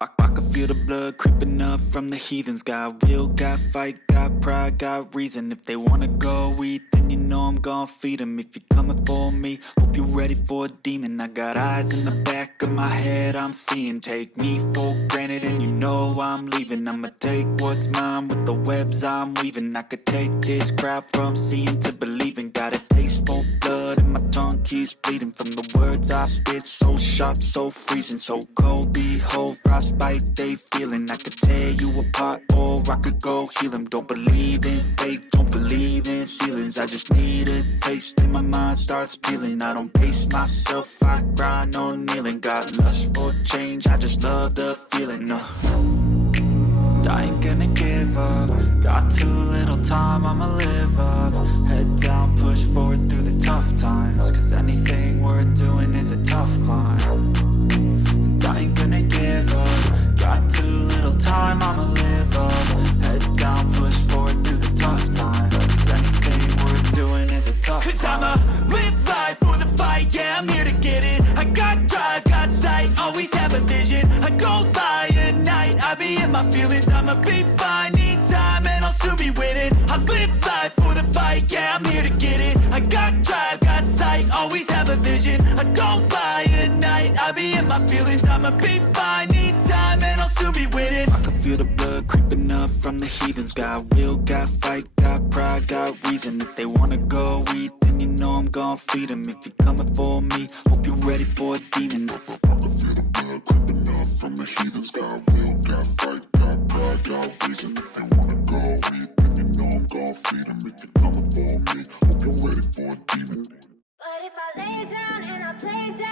I can feel the blood creeping up from the heathens. Got will, got fight, got pride, got reason. If they wanna go eat, then you know I'm gon' feed them. If you're coming for me, hope you're ready for a demon. I got eyes in the back of my head, I'm seeing. Take me for granted and you know I'm leaving. I'ma take what's mine with the webs I'm weaving. I could take this crowd from seeing to believing. Got a taste for blood and my tongue keeps bleeding. From the words I spit, so sharp, so freezing. So cold, behold, frostbite they feeling. I could tear you apart or I could go heal them. Don't believe in fate, don't believe in ceilings. I just need a taste and my mind starts peeling. I don't pace myself, I grind on kneeling. Got lust for change, I just love the feeling. I ain't gonna give up. Got too little time, I'ma live up. Head down, push forward through the tough times. Cause anything worth doing is a tough climb. And I ain't gonna give up. Got too little time, I'ma live up. Head down, push forward through the tough times. Cause anything worth doing is a tough climb. Cause I'ma live life for the fight, yeah, I'm here to get it. I got drive, got sight, always have a vision. I go by at night, I be in my feelings. I'ma be fine, need time and I'll soon be winning. I live life for the fight, yeah, I'm here to get it. I got drive, got sight, always have a vision. I go by at night, I be in my feelings. I'ma be fine, need time and I'll soon be winning. I can feel the blood creeping up from the heathens. Got will, got fight, got pride, got reason. If they wanna go eat, then you know I'm gon' feed them. If you're coming for me, hope you're ready for a demon. I can feel the blood creeping up from the heathens. Got will, got fight, got pride, got reason. If they wanna go eat, then you know I'm gon' feed them. If you're coming for me, hope you're ready for a demon. But if I lay down and I play down